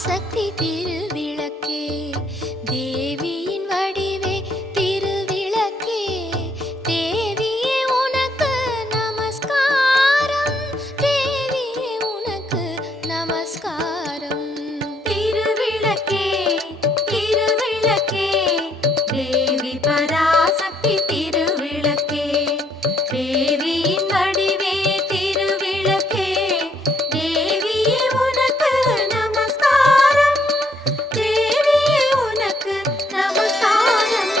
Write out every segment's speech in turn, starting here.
பராசக்தி திருவிளக்கே, தேவியின் வடிவே திருவிளக்கே, தேவியே உனக்கு நமஸ்காரம், தேவியே உனக்கு நமஸ்காரம். திருவிளக்கே திருவிளக்கே தேவி பராசக்தி திருவிளக்கே, தேவியின் வடிவே திருவிளக்கே, தேவியே உனக்கு நமஸ்காரம், தேவியே உனக்கு நமஸ்காரம்.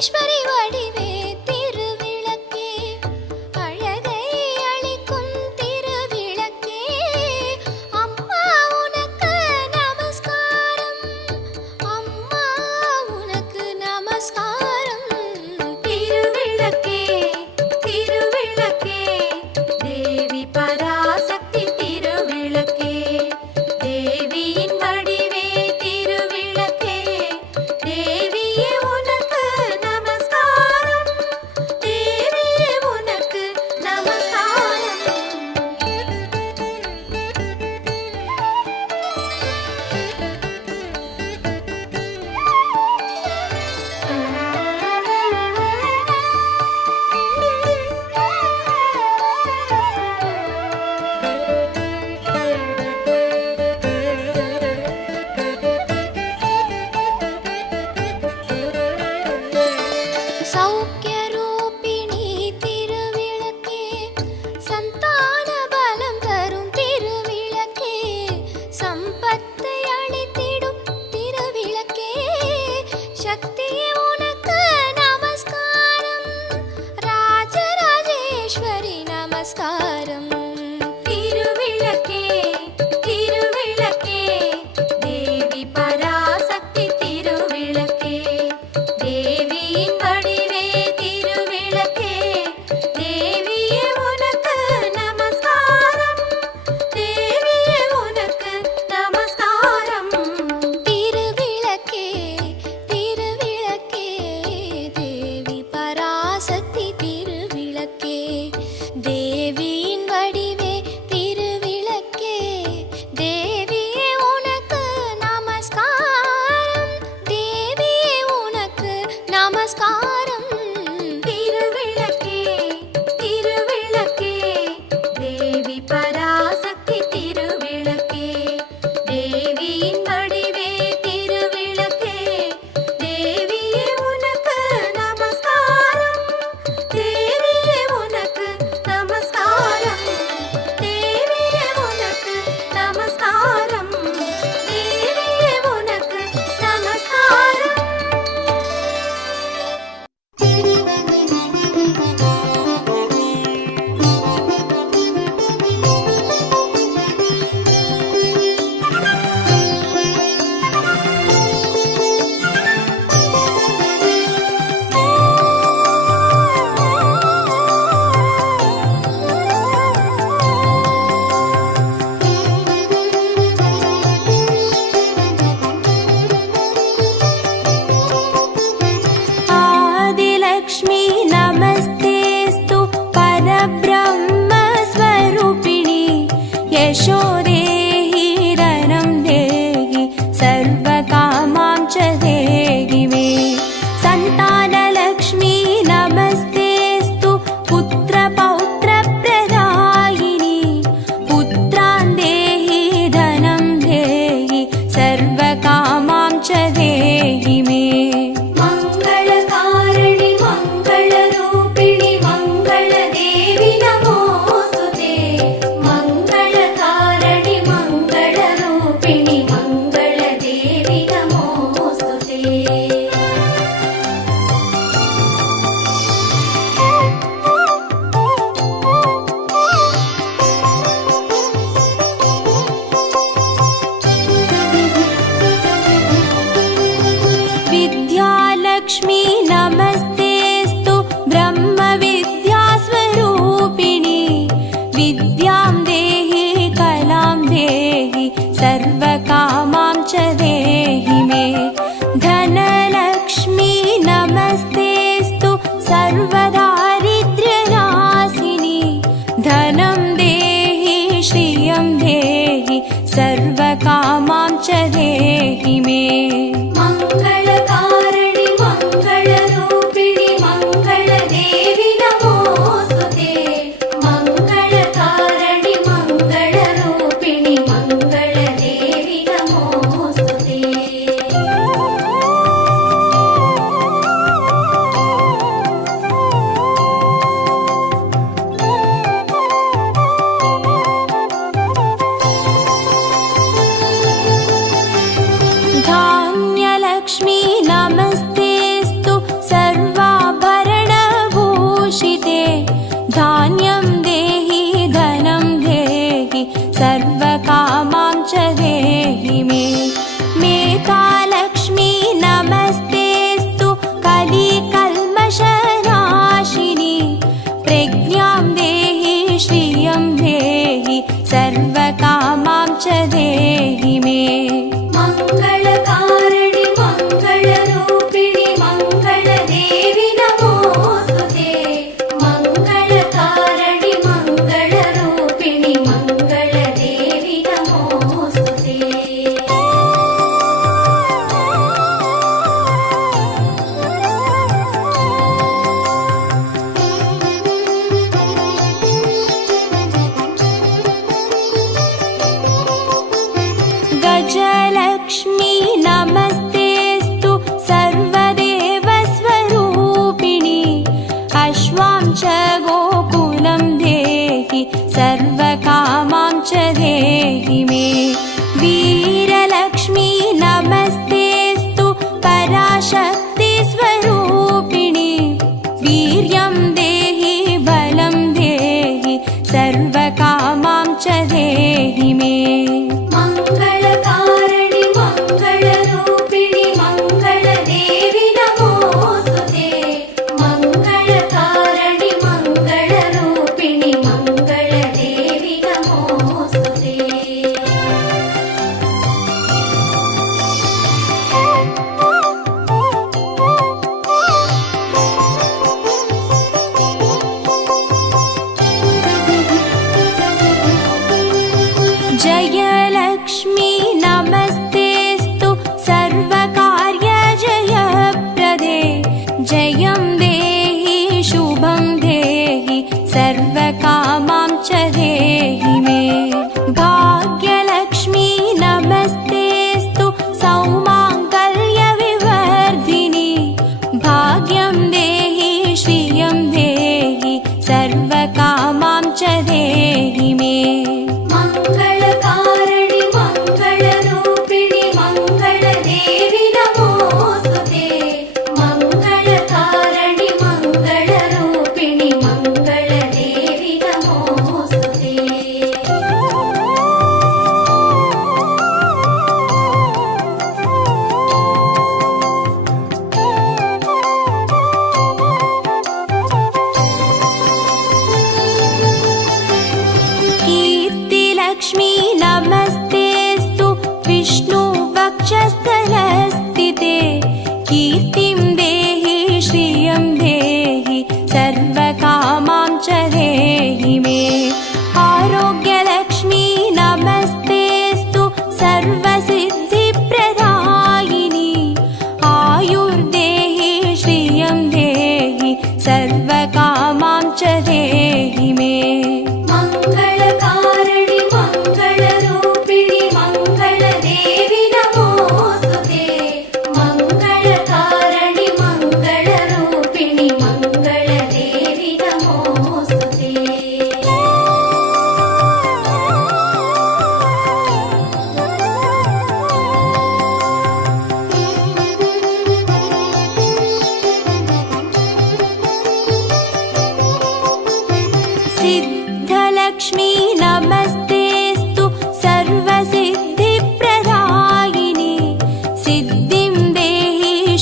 ராஜராஜேஸ்வரி வடிவே திருவிளக்கே அழகை அளிக்கும் திருவிளக்கே அம்மா உனக்கு நமஸ்காரம் அம்மா உனக்கு நமஸ்காரம் திருவிளக்கே திருவிளக்கே தேவி பராசக்தி திருவிளக்கே தேவியின் வடிவே திருவிளக்கே தேவியே உனக்கு நமஸ்காரம் தேவியே உனக்கு சௌக்கியரூபிணி திருவிளக்கே சந்தான பலம் தரும் திருவிளக்கே சம்பத்தை அளித்திடும் திருவிளக்கே சக்தியே உனக்கு நமஸ்காரம் ராஜராஜேஸ்வரி நமஸ்காரம் திருவிளக்கே திருவிளக்கே தேவி பராசக்தி திருவிளக்கே தேவியின் வடிவே திருவிளக்கே தேவியே உனக்கு நமஸ்காரம் தேவியே உனக்கு நமஸ்காரம் திருவிளக்கே திருவிளக்கே தேவி பராசக்தி திருவிளக்கே தேவியின் வடிவே திருவிளக்கே தேவியே உனக்கு நமஸ்காரம் தேவியே உனக்கு நமஸ்காரம் திருவிளக்கே திருவிளக்கே தேவி பராசக்தி திருவிளக்கே தேவியின் வடிவே திருவிளக்கே தேவியே உனக்கு நமஸ்காரம் தேவியே உனக்கு நமஸ்காரம் தேவியே உனக்கு நமஸ்காரம் தேவியே உனக்கு நமஸ்காரம் आदिलक्ष्मी नमस्तेस्तु परब्रह्मस्वरूपिणि यशोदेहि रनं देहि सर्वकामां च देहि मे सन्तानलक्ष्मी नमस्तेस्तु पुत्रपौत्रप्रदायिनि पुत्रान् देहि धनं देहि सर्वकामां च देहि मे मङ्गलकारिणि मङ्गलरूपिणि मङ्गलदेवि नमोऽस्तुते मङ्गलकारिणि मङ्गलरूपिणि मङ्गलदेवि नमोऽस्तुते विद्यालक्ष्मी नमस्तेस्तु ब्रह्मविद्यास्वरूपिणि विद्यां देहि कलां देहि सर्वकामां च देहि मे धनलक्ष्मी नमस्तेस्तु सर्वदारिद्र्यनाशिनि धनं देहि श्रियं देहि सर्वकामां च देहि मे मङ्गलकारिणि मङ्गलरूपिणि मङ्गलदेवि नमोऽस्तुते मङ्गलकारिणि मङ्गलरूपिणि मङ्गलदेवि नमोऽस्तुते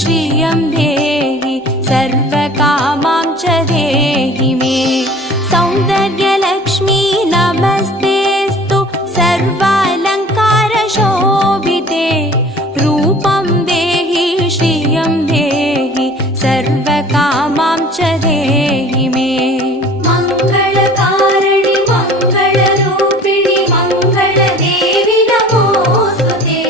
श्रियं देहि सर्वकामां च देहि मे सौन्दर्यलक्ष्मी नमस्तेऽस्तु सर्वालङ्कारशोभिते रूपं देहि श्रियं देहि सर्वकामां च देहि मे मङ्गलकारिणि मङ्गलरूपिणि मङ्गलदेवि नमोऽस्तुते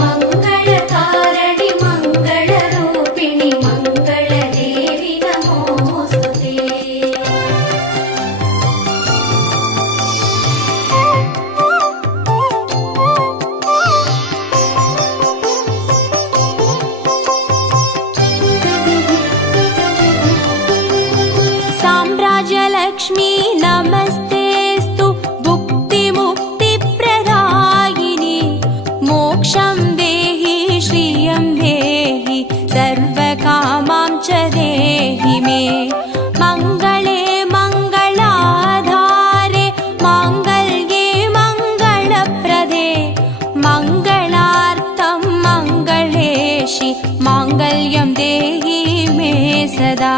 मङ्गलकारिणि मङ्गलरूपिणि मङ्गलदेवि नमोऽस्तुते साम्राज्यलक्ष्मी नमस्तेऽस्तु भुक्तिमुक्तिप्रदायिनि मोक्षं देहि श्रियं देहि सर्वकामां च देहि मे मङ्गले मङ्गलाधारे माङ्गल्ये मङ्गलप्रदे मङ्गलार्थं मङ्गलेशि माङ्गल्यं देहि मे सदा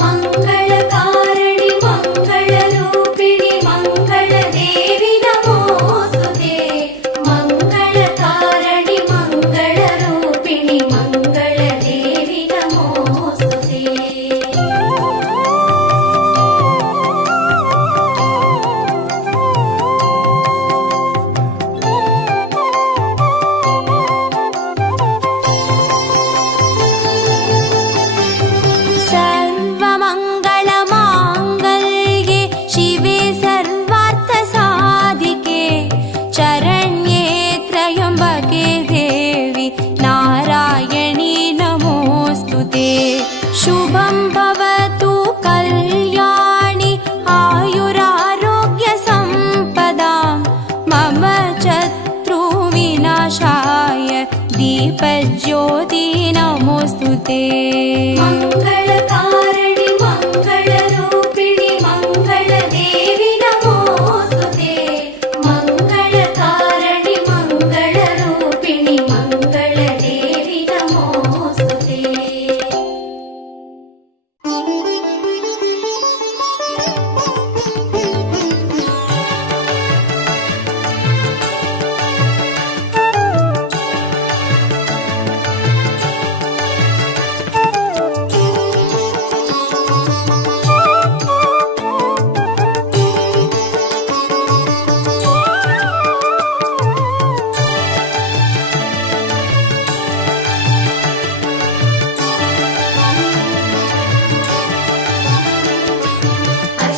मङ्गलकारिणि मङ्गलरूपिणि मङ्गलदेवि नमोऽस्तुते मङ्गलकारिणि मङ्गलरूपिणि मङ्गलदेवि नमोऽस्तुते सर्वमङ्गलमाङ्गल्ये शिवे सर्वार्थसाधिके चरण्ये त्र्यम्बके देवि नारायणी नमोऽस्तु ते शुभं भवतु कल्याणि आयुरारोग्यसम्पदां मम शत्रुविनाशाय दीपज्योति नमोऽस्तु ते मङ्गलकारिणि मङ्गलरूपिणि मङ्गलदेवि नमोऽस्तुते मङ्गलकारिणि मङ्गलरूपिणि मङ्गलदेवि नमोऽस्तुते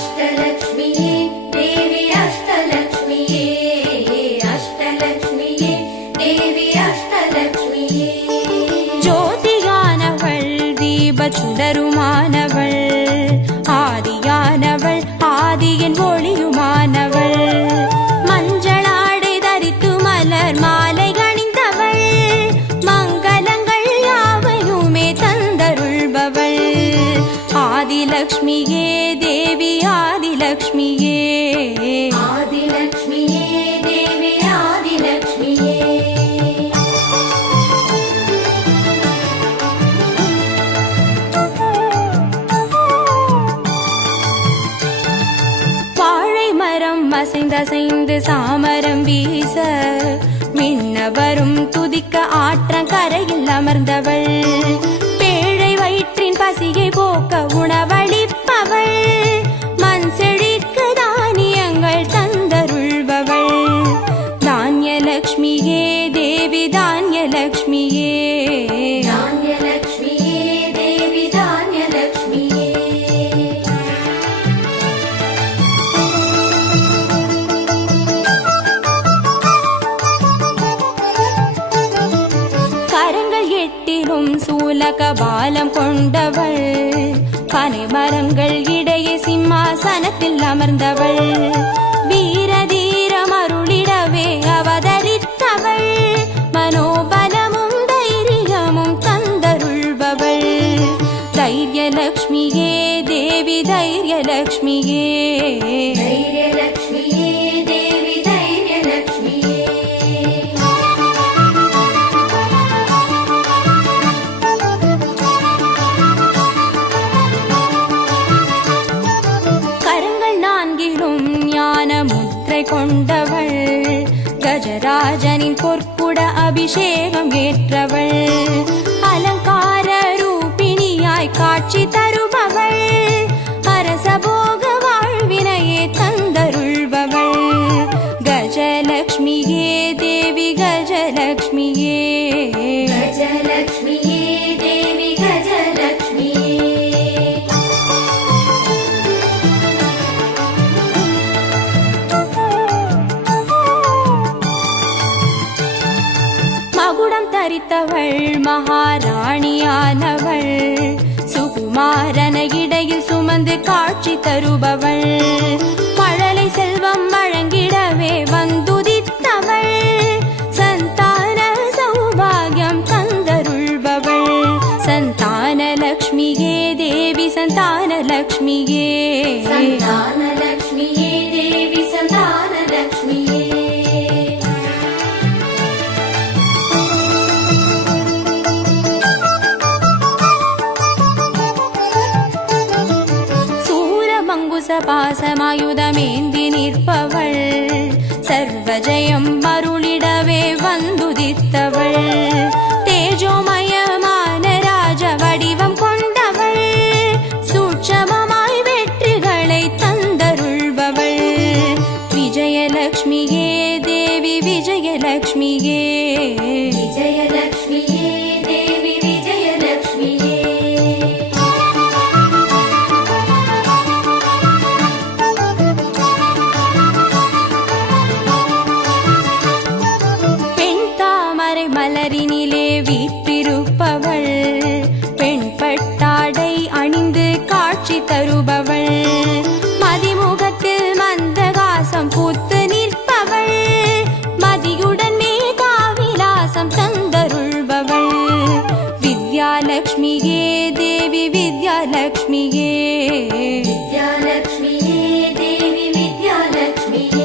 अष्टलक्ष्मिये देवी अष्टलक्ष्मिये अष्टलक्ष्मिये देवी अष्टलक्ष्मिये ஜோதியானவள் தீபச்சுடருமானவள் ஆதியானவள் ஆதியின் ஒளியுமானவள் மஞ்சளாடை தரித்து மலர் மாலை அணிந்தவள் மங்களங்கள் யாவையுமே தந்தருள்பவள் ஆதிலக்ஷ்மியே தேவி ஆதிலக்ஷ்மியே आदिलक्ष्मिये देवी आदिलक्ष्मिये வாழை மரம் அசைந்தசைந்து சாமரம் வீச மின்னவரும் துதிக்க ஆற்றங்கரையில் அமர்ந்தவள் பேழை வயிற்றின் பசியை போக்க உணவளிப்பவள் மண் செழிக்க தானியங்கள் தந்தருள்பவள் தானியலக்ஷ்மியே தேவி தானியலக்ஷ்மியே धान्यलक्ष्मिये देवी धान्यलक्ष्मिये கரங்கள் எட்டிலும் சூலக பாலம் கொண்டவள் பனை மரங்கள் இடையே சிம்மாசனத்தில் அமர்ந்தவள் வீர தீரம் அருளிடவே அவதரித்தவள் மனோபலமும் தைரியமும் தந்தருள்பவள் தைரியலக்ஷ்மியே தேவி தைரியலக்ஷ்மியே धैर्यलक्ष्मिये देवी धैर्यलक्ष्मिये அபிஷேகம் ஏற்றவள் அலங்கார ரூபிணியாய் காட்சி தருபவள் அரசபோக வாழ்வினையே தந்தருள்பவள் கஜலக்ஷ்மியே தேவி கஜலக்ஷ்மியே கஜலக்ஷ்மியே தேவி கஜலக்ஷ்மியே மகுடம் தரித்தவள் மகாராணியானவள் சுகுமாரன இடையில் சுமந்து காட்சி தருபவள் மழலை செல்வம் வழங்கிடவே வந்துதித்தவள் சந்தான சௌபாகியம் தந்தருள்பவள் சந்தான லக்ஷ்மியே தேவி சந்தான லக்ஷ்மியே சந்தான லக்ஷ்மியே தேவி சந்தான லக்ஷ்மியே பாசமாயுதமேந்தி நிற்பவள் சர்வஜயம் அருளிடவே வந்துதித்தவள் தேஜோமயமான ராஜ வடிவம் கொண்டவள் சூட்சமமாய் வெற்றிகளை தந்தருள்பவள் விஜயலக்ஷ்மியே தேவி விஜயலக்ஷ்மியே விஜயலக்ஷ்மியே தேவி விஜயலக்ஷ்மியே மலரினிலே வீற்றிருப்பவள் பெண் பட்டாடை அணிந்து காட்சி தருபவள் மதிமுகத்தில் மந்தகாசம் பூத்து நிற்பவள் மதியுடன் மேகாவிலாசம் தந்தருள்பவள் வித்யாலக்ஷ்மியே தேவி வித்யாலக்ஷ்மியே வித்யாலக்ஷ்மியே தேவி வித்யாலக்ஷ்மியே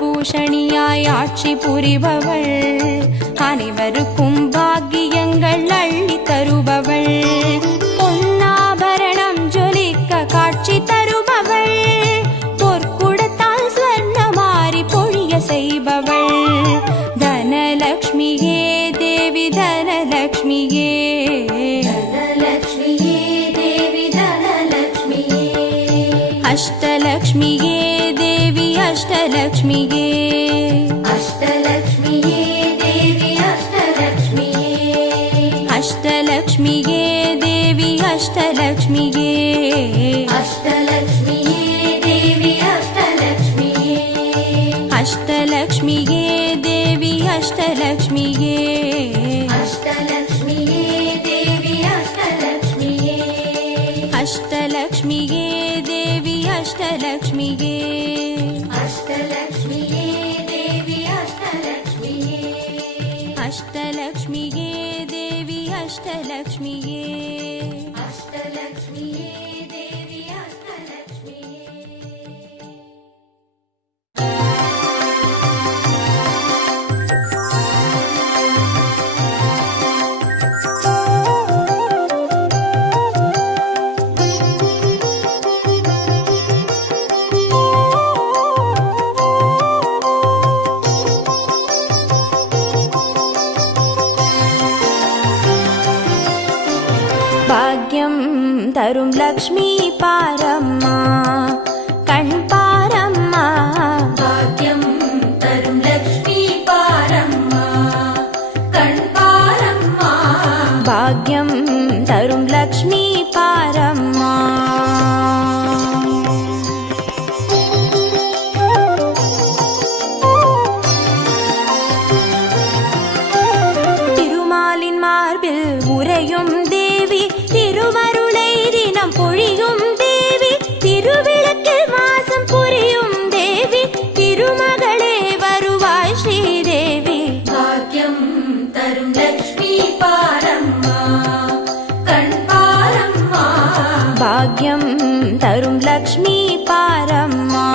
பூஷணியாய் ஆட்சி புரிபவள் அனைவருக்கும் பாக்கியங்கள் அள்ளி தருபவள் பொன்னாபரணம் ஜொலிக்க காட்சி தருபவள் பொற்குடத்தால் ஸ்வர்ணமாரி பொழிய செய்பவள் தனலக்ஷ்மியே தேவி தனலக்ஷ்மியே தனலக்ஷ்மியே தேவி தனலக்ஷ்மியே அஷ்டலக்ஷ்மியே தேவி அஷ்டலக்ஷ்மியே அஷ்டலக்ஷ்மியே தேவி அஷ்டலக்ஷ்மியே அஷ்டலக்ஷ்மியே தேவி அஷ்டலக்ஷ்மியே அஷ்டலக்ஷ்மியே தேவி அஷ்டலக்ஷ்மியே அஷ்டலக்ஷ்மியே தேவி அஷ்டலக்ஷ்மியே அஷ்டலக்ஷ்மியே தேவி அஷ்டலக்ஷ்மியே அஷ்டலக்ஷ்மியே தேவி அஷ்டலக்ஷ்மியே அஷ்டலக்ஷ்மியே தேவி அஷ்டலக்ஷ்மியே அஷ்டலக்ஷ்மியே தேவி அஷ்டலக்ஷ்மியே அஷ்டலக்ஷ்மியே தேவி அஷ்டலக்ஷ்மியே பாக்யம் தரும் லக்ஷ்மி பாரம்மா கண் பாரம்மா பாக்யம் தரும் லக்ஷ்மி பாரம்மா கண் பாரம்மா பாக்யம் தரும் லக்ஷ்மி பாரம்மா திருமாலின் மார்பில் உறையும் தேவி திருவருளை தினம் பொழியும் தேவி திருவிளக்கில் வாசம் புரியும் தேவி திருமகளே வருவாய் ஸ்ரீதேவி பாக்யம் தரும் லக்ஷ்மி பாரம்மா கண் பாரம்மா பாக்யம் தரும் லக்ஷ்மி பாரம்மா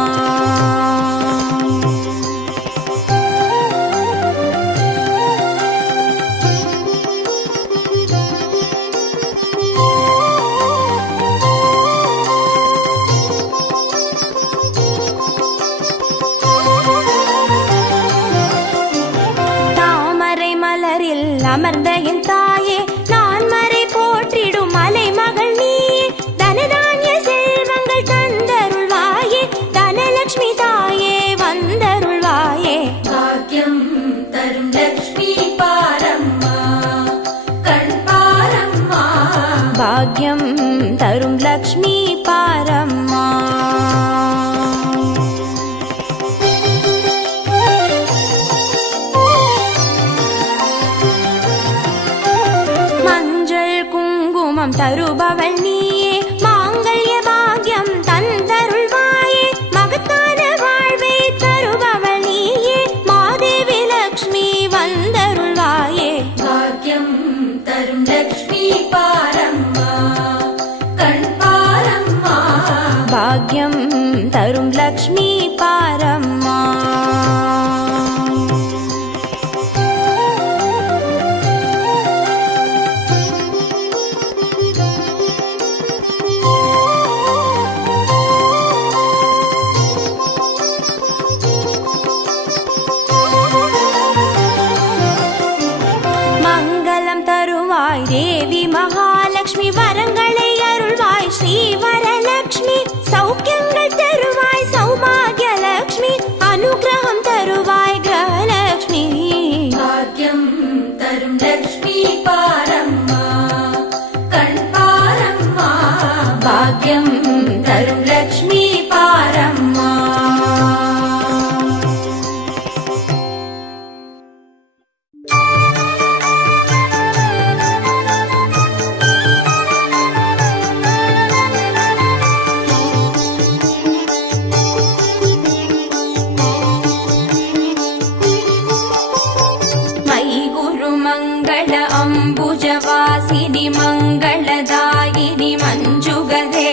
பாரம்மா. மஞ்சள் குங்குமம் தருபவள் நீயே, மாங்கல்ய பாக்யம் தந்தருள்வாயே, மகத்தான வாழ்வை தருபவள் நீயே, மாதேவி லக்ஷ்மி வந்தருள்வாயே. பாக்கியம் தரும் லக்ஷ்மி பாரம்மா, கண் பாரம்மா. பாக்யம் தரும் லக்ஷ்மி பாரம்மா. மங்களம் தருவாய் தேவி மகாலட்சுமி, வரங்களை அருள்வாய் ஸ்ரீ வரலட்சுமி, சௌக்கியங்கள் தருவாய் சௌபாகிய லட்சுமி, அனுகிரகம் தருவாய் கிரகலட்சுமி. பாக்கியம் தரும் லக்ஷ்மி பாரம்மா, கண் பாரம்மா. பாக்யம் தரும் லக்ஷ்மி பாரம்மா. மங்கள அம்புஜவாசினி மங்களதாயினி மஞ்சுகதே,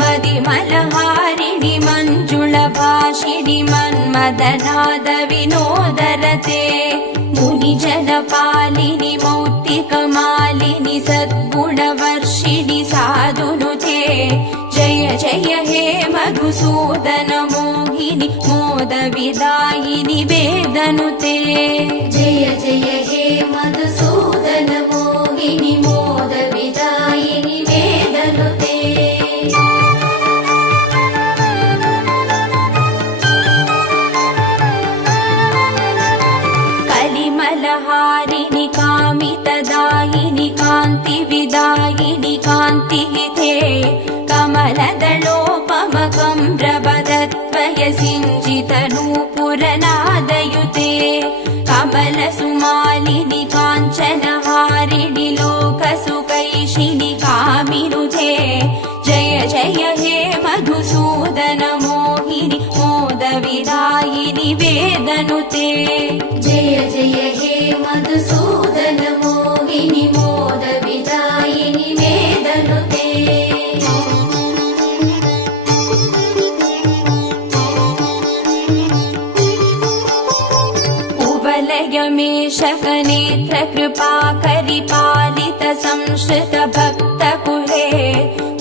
மதிமலஹாரிணி மஞ்சுளபாஷிணி மன்மதநாத வினோதரதே, முனிஜனபாலினி மௌக்திகமாலினி சத்குணவர்ஷிணி சாதுனுதே, जय जय हे मधुसूदन मोहिनी मोद विदायिनि वेदनुते. जय जय हे मधुसूदन मोहिनी मोद विदायिनि वेदनुते. कलिमलहारिणि कामितदायिनि कान्ति विदायिनि कान्तिहिते, कमलदलोपमकम्रवदत्वय सिञ्जितनूपुरनादयुते, कमलसुमालिनि काञ्चनहारिणि लोकसुकैशिनि कामिनुते. जय जय हे मधुसूदन मोहिनि मोदविदायिनि वेदनुते. जय जय हे मधुसूदन मोहिनि मोदविदायिनि वेदनुते. मेषकनेत्र कृपाकरिपालित संश्रित भक्तकुले,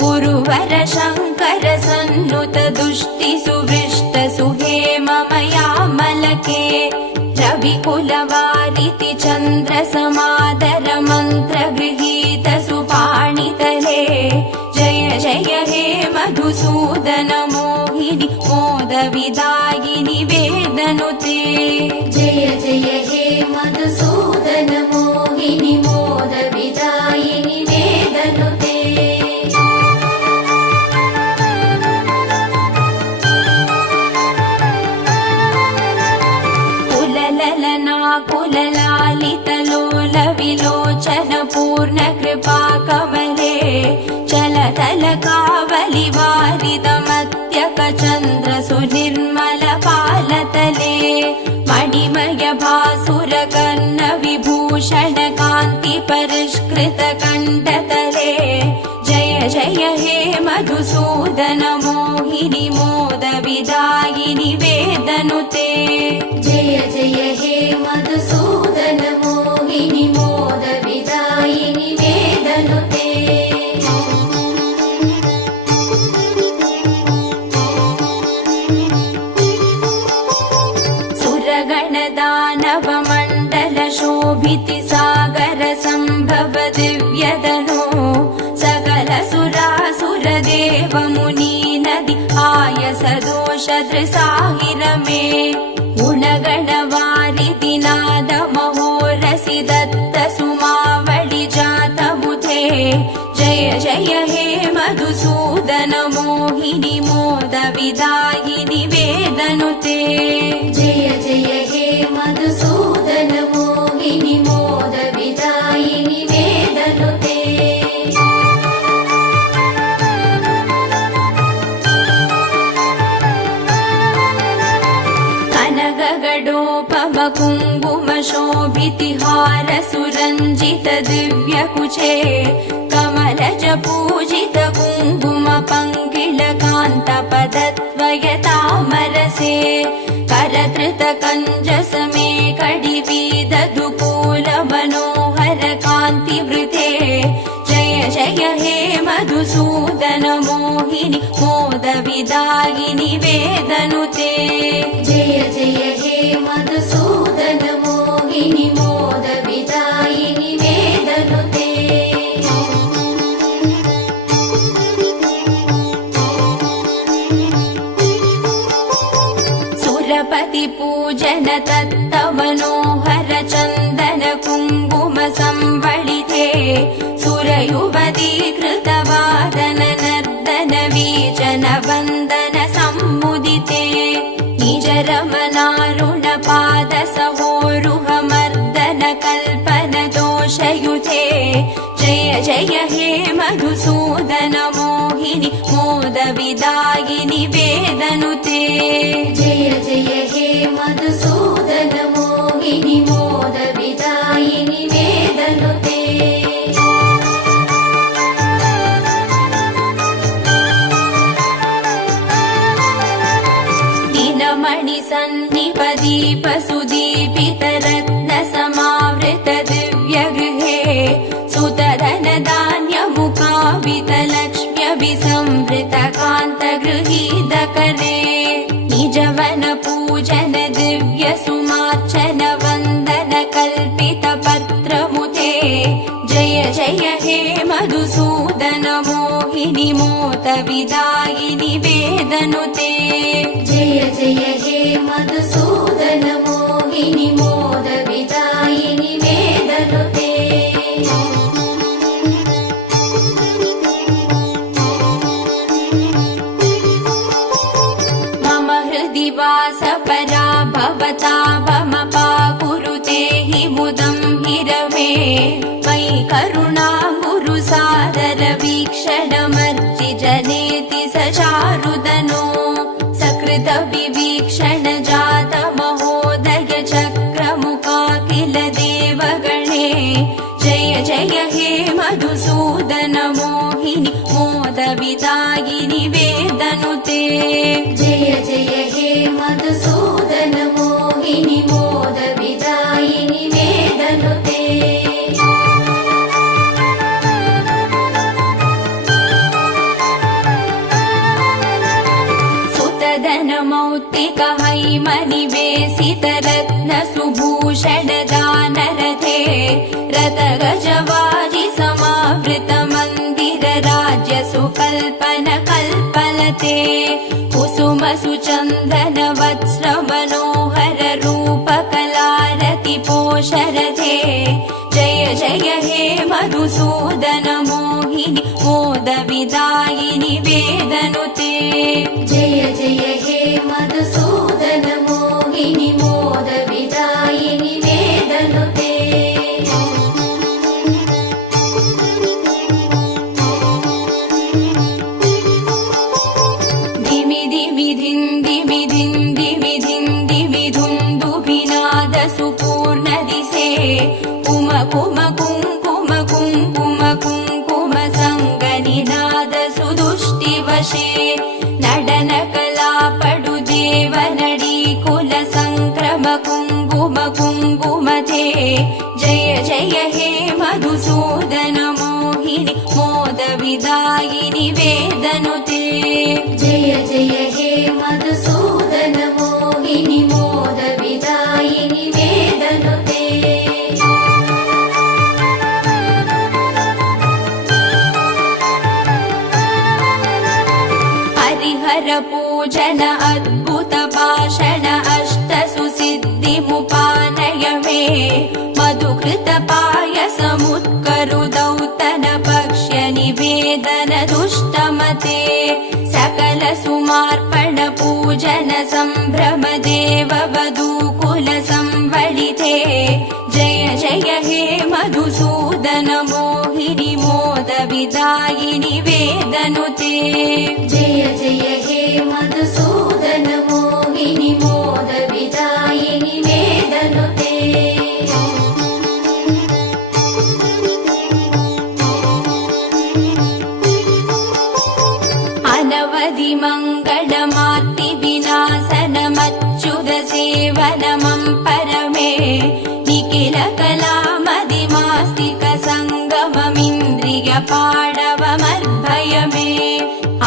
गुरुवर शङ्कर सन्नुत दुष्टि सुवृष्ट सुहेममयामलके, रविकुलवारिति चन्द्र समादर मन्त्र गृहीत सुपाणितले. जय जय हे मधुसूदन मोहिनि मोद विदायिनि वेदनुते. जय जय हे मधुसूदन मोहिनि मोद विदायिनि वेदनुते. कुलललना कुललालित लोल विलोचन पूर्ण कृपा कमले, चलतल कावलि वारिदमत्यक चन्द्र सुनिर्मल पालतले, मणिमय भासुर कर्ण विभूषण कान्ति परिष्कृत कण्ठतले. जय जय हे मधुसूदन मोहिनि मोद विदायिनि वेदनुते. जय जय हे मधुसूदन मोहिनि मोद विदायिनि वेदनुते. सुरगणदानव मण्डल शोभिति सागर सम्भव दिव्यदनो, सकल सुरासुर देव मुनि नदि आयस दोष दृसाहिरमे, गुणगणवारिधि नाद महोरसि दत्त सुमावळि जात बुधे. जय जय हे मधुसूदन मोहिनि मोदविदायिनि वेदनुते जय जय हे मधुसूदन मोहिनि मोदविदायिनि वेदनुते कुङ्कुमशोभितिहार सुरञ्जित दिव्यकुचे कमलज पूजित कुङ्कुम पङ्किलकान्तपदद्वयतामरसे करधृत कञ्जसमे कडिवीदधुकूल मनोहर कान्तिवृते जय जय हे मधुसूदन मोहिनि मोदविदायिनि वेदनुते जय जय हे मधुसूदन मोहिनि मोदविदायिनि वेदनुते सुरपति पूजन तत्त मनोहर चन्दन कुङ्कुम संवलिते सुरयुवती कृतवादन नर्दन वीजन वन्दन सम्मुदिते निजरमनारुण पाद सहोरुह मर्दन कल्पन दोषयुते जय जय हे मधुसूदन मोहिनि मोदविदायिनि वेदनुते जय जय हे मधुसूदन मोहिनि मोदविदायिनि वेदनुते मणिसन्निपदीप सुदीपित रत्न समावृत दिव्यगृहे सुतधन धान्य मुखावित लक्ष्म्यभिसंवृत कान्त गृहीतकरे निजवन पूजन दिव्य सुमार्चन वन्दन कल्पित पत्रमुते जय जय हे मधुसूदन मोहिनि मोदविदायिनि वेदनुते जय जय हे मधुसूदन मोहिनि मोदविदायिनि वेदनुते मम हृदि वास परा भवता भमपाकुरुते हि मुदं हिरवे मयि करुणा गुरु सादर वीक्षणमर्चि जनेति स चारुदनो सकृत विवीक्षण जात महोदय चक्रमुखा किल देवगणे जय जय हे मधुसूदन मोहिनि मोदविदायिनि वेदनुते जय जय हे मधुसूदन मोहिनि मोदविदायिनि वेदनुते मौक्तिक हैमनिवेशित रत्न सुभूषण दानरथे रथ गजवाजि समावृत मन्दिर राज्य सुकल्पन कल्पलते कुसुम सुचन्दन वत्स्र मनोहर रूप कलारति पोषरथे जय जय हे मधुसूदन मोहिनि मोदविदायिनि वेदनुते जय जय हे मधुसूदन मोहिनि मोदविदायिनि वेदनुते दिमि दिमि धिन्दि धिन्दि विधुन्दुभिनाद सुपूर्ण दिशे कुम कुम कुङ्कुम कुङ्कुम कुङ्कुम सङ्गनिनाद सुदुष्टिवशे नडन कला पडु देव नडी कुल संक्रम कुङ्कुम कुङ्कुमते जय जय हे मधुसूदन मोहिनि मोदविदायिनि वेदनुते जय जय हे मधुसूदन मोहिनि मोदविदायिनि वेदनुते हरिहर पूजन अद्भुत भाषण अष्ट सुसिद्धिमुपानय मे मधुकृत पायसमुत्करु दौतन भक्ष्य निवेदन दुष्टमते सुमार्पण पूजन सम्भ्रम देव वधूकुल संवलिते जय जय हे मधुसूदन मोहिनी मोद विदायिनि वेदनुते जय जय हे मधुसूदन मोहिनी मोद विदायिनि वेदनुते अनवधि मङ्गलमार्ति विनाशनमच्युत सेवनमं परमे निखिल कलामदिमास्तिक सङ्गममिन्द्रिय पाडवमर्भय मे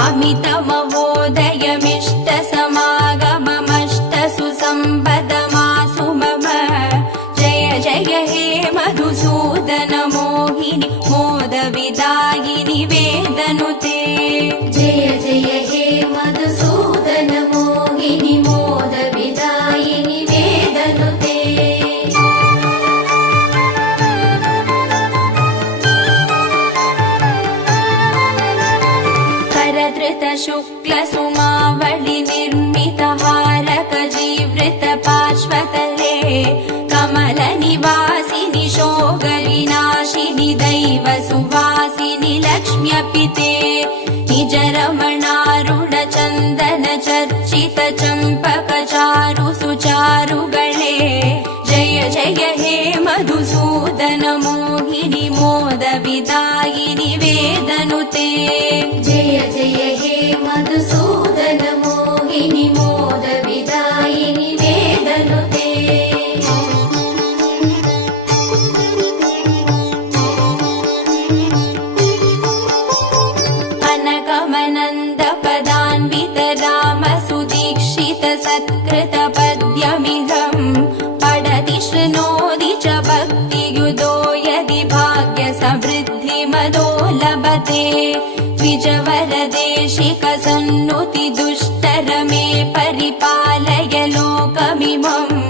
अमित महोदयमिष्ट समागममष्ट सुसम्पदमासु मम जय जय हे मधुसूदन मोहिनी मोद विदायिनि वेदनुते जय जय हे मधुसूदन मोहिनी मोद विदायिनि वेदनुते करधृत शुक्ल सुमावळि निर्मित हारक जीवृत पार्श्वतले कमल निवासिनि शोगविनाशिनि दैव सुवासिनि लक्ष्म्यपिते निज रमणारुण चन्दन चर्चित चम्पक चारु सुचारुगळे जय जय हे मधुसूदन मोहिनी मोद विदायिनि वेदनुते जय जय हे मधुसूदन मोहिनी मोद विदायिनि वेदनुते अनगमनन्द पदान्वित राम सुदीक्षित सत्कृत पद्यमिदम् पठति शृणोति च भक्तियुतो यदि भाग्य समृद्धि मदो लभते द्विजवरदेशिक सन्नुति दुष्टर मे परिपालय लोकमिमम्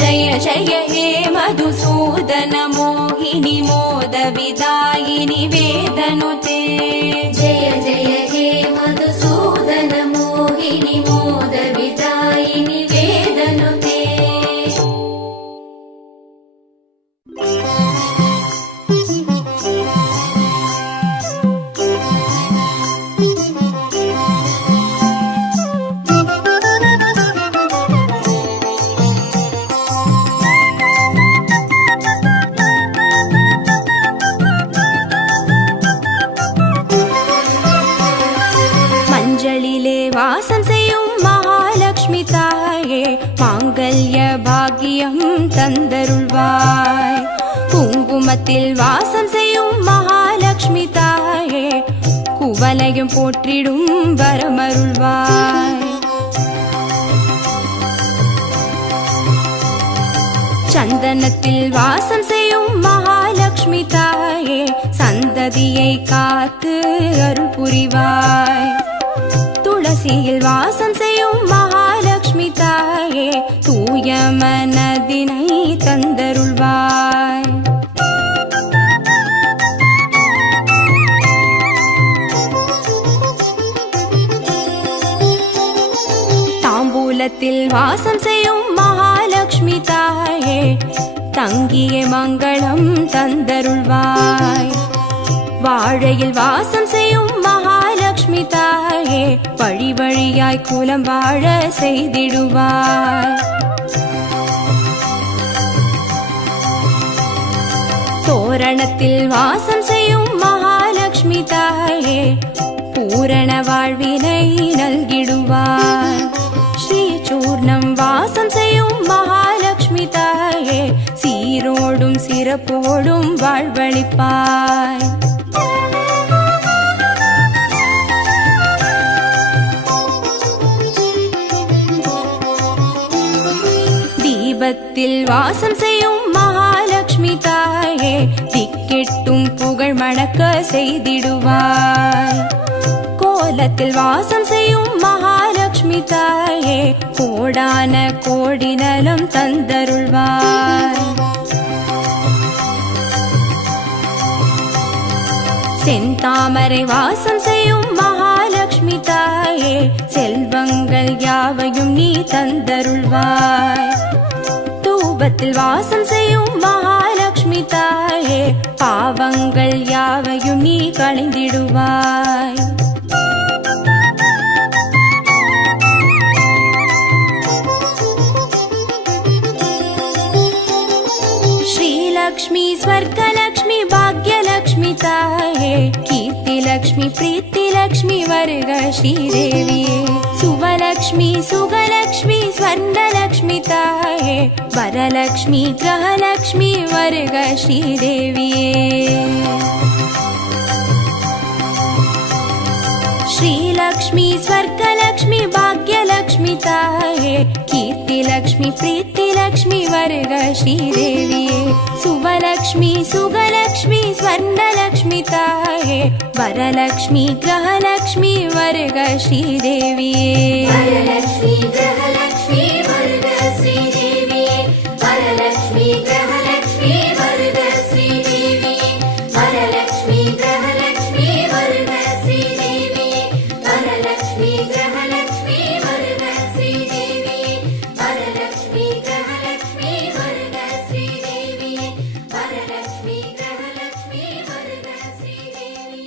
जय जय हे मधुसूदन मोहिनी मोद विदायिनि वेदनुते जय जय हे मधुसूदन मोहिनी मोद विदायिनि वेदनुते மஞ்சளிலே வாசம் செய்யும் மகாலட்சுமி தாயே மாங்கல்ய பாக்கியம் தந்தருள்வாய் குங்குமத்தில் வாசம் செய்யும் மகாலட்சுமி தாயே குவலையும் போற்றிடும் வரமருள்வாய் சந்தனத்தில் வாசம் செய்யும் மகாலட்சுமி தாயே சந்ததியை காத்து அருள் புரிவாய் துளசியில் வாசம் செய்யும் மகாலட்சுமி தாயே தூய மனதினை தந்தருள்வாய் தாம்பூலத்தில் வாசம் செய்யும் மகாலட்சுமி தாயே தங்கிய மங்களம் தந்தருள்வாய் வாழையில் வாசம் செய்யும் மகாலட்சுமி தாயே வழி வழியாய் குலம் வாழ செய்திடுவாய் தோரணத்தில் வாசம் செய்யும் மகாலட்சுமி தாயே பூரண வாழ்வினை நல்கிடுவாய் ஸ்ரீ சூர்ணம் வாசம் செய்யும் மகாலட்சுமி தாயே சீரோடும் சிறப்போடும் வாழ்வளிப்பாய் தீபத்தில் வாசம் செய்யும் மகாலட்சுமி தாயே திக்கெட்டும் புகழ் மணக்க செய்திடுவாய் கோலத்தில் வாசம் செய்யும் மகாலட்சுமி தாயே கோடான கோடி நலம் தந்தருள்வாய் செந்தாமரை வாசம் செய்யும் மகாலட்சுமி தாயே தாயே செல்வங்கள் யாவையும் நீ தந்தருள்வாய். தூபத்தில் வாசம் செய்யும் மகாலட்சுமி தாயே பாவங்கள் யாவையும் நீ களைந்திடுவாய். श्रीलक्ष्मी स्वर्गलक्ष्मी भाग्यलक्ष्मी ताये कीर्तिलक्ष्मी प्रीतिलक्ष्मी वर्ग श्रीदेविये. सुवलक्ष्मी सुगलक्ष्मी स्वर्णलक्ष्मी ताये वरलक्ष्मी ग्रहलक्ष्मी वर्ग श्रीदेविये. श्रीलक्ष्मी स्वर्गलक्ष्मी भाग्यलक्ष्मी ताये कीर्तिलक्ष्मी प्रीतिलक्ष्मी वर्ग श्रीदेविये. सुवलक्ष्मी सुगलक्ष्मी स्वर्णलक्ष्मी ताये वरलक्ष्मी ग्रहलक्ष्मी वर्ग श्रीदेविये.